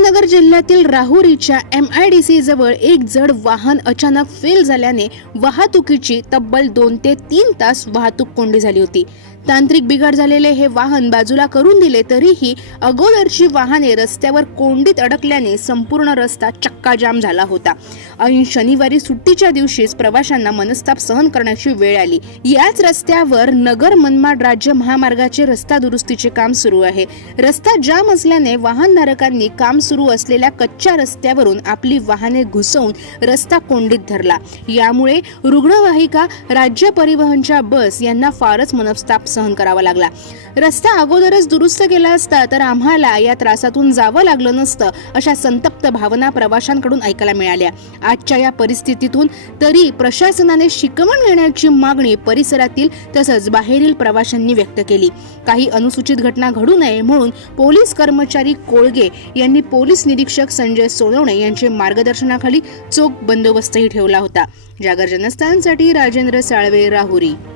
अहमदनगर जिल्ह्यातील राहुरीच्या MIDC जवळ एक जड वाहन अचानक फेल झाल्याने वाहतुकीची तब्बल 2 ते 3 तास वाहतूक कोंडी झाली होती। तांत्रिक बिघाड झालेले हे वाहन बाजूला करून दिले तरीही अगोदरची वाहने रस्त्यावर कोंडीत अडकल्याने संपूर्ण रस्ता चक्काजाम झाला होता। ऐन शनिवारी सुट्टीच्या दिवशीच प्रवाशांना मनस्ताप सहन करण्याची वेळ आली। याच रस्त्यावर नगर मनमाड राज्य महामार्गाचे रस्ता दुरुस्तीचे काम सुरू आहे। रस्ता जाम असल्याने वाहनधारकांनी काम सुरू असलेल्या कच्च्या रस्त्यावरून आपली वाहने घुसवून रस्ता कोंडीत धरला। यामुळे रुग्णवाहिका, राज्य परिवहनच्या बस यांना फारच मनस्ताप सहन करावा लागला। रस्ता अगोदरच दुरुस्त केला असता तर आम्हाला या त्रासातून जावं लागलं नसतं, अशा संतप्त भावना प्रवाशांकडून ऐकायला मिळाल्या। आजच्या या परिस्थितीतून तरी प्रशासनाने शिकवण घेण्याची मागणी परिसरातील तसंच बाहेरील प्रवाशांनी व्यक्त केली। काही अनुसूचित घटना घडू नये म्हणून पोलीस कर्मचारी कोळगे यांनी पोलीस निरीक्षक संजय सोनवणे यांच्या मार्गदर्शनाखाली चोख बंदोबस्तही ठेवला होता। जागर जनस्थानसाठी राजेंद्र साळवे, राहुरी।